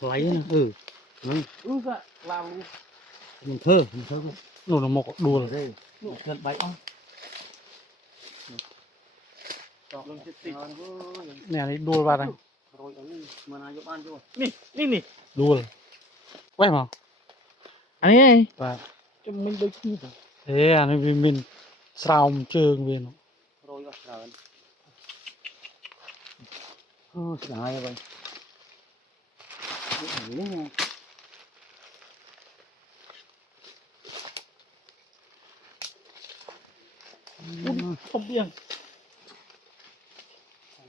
lấy nè làm mình thơ nổ là một đùa rồi đây gần bảy ông nè đi đùa vào đây rồi mà nào giúp ăn chưa Nih. đùa quay mà Anh và cho mình đôi khi rồi. thế à nên mình sao trường về nó rồi trời vậy Không biết.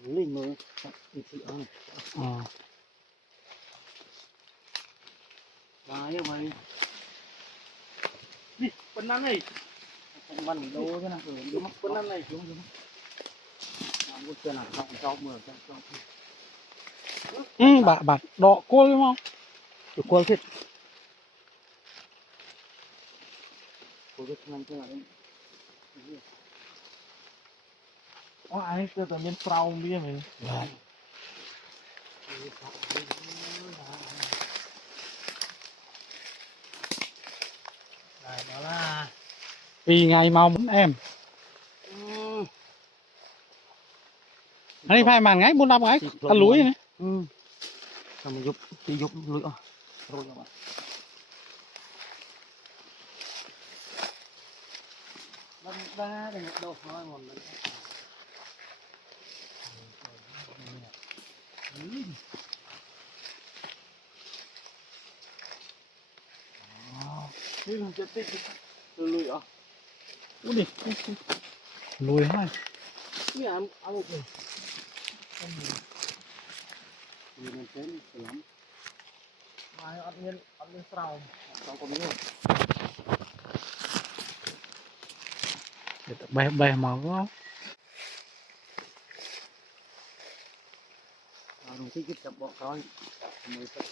lên rồi thì ăn và như vậy Đi, phần năng này. không bắn đâu thế nào rồi đúng không phần năng này đúng không làm cái chuyện nào xong cho mưa cho bạn đọ cua đúng không được quay hết cô biết làm thế nào đấy Anh cứ tự nhiên trao bia mình. và đó là vì ngày mau muốn em anh phải màn ngay 4-5 cái ăn lúi này xong giúp thì giúp lúi rồi các bạn ba để một đầu thôi một lần Nhưng chết tích lùi à. Ui đi. lùi hai cái ăn một người mình đến lắm Mai ăn lên trao. xong có miếng bè bè màu quá đồng chí chụp bộ coi mới tập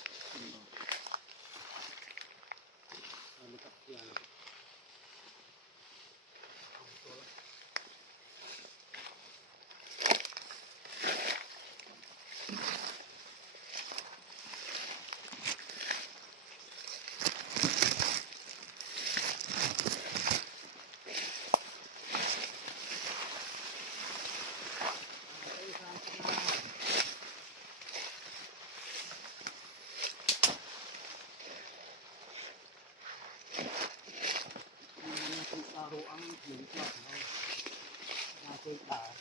đồ ăn những cái đá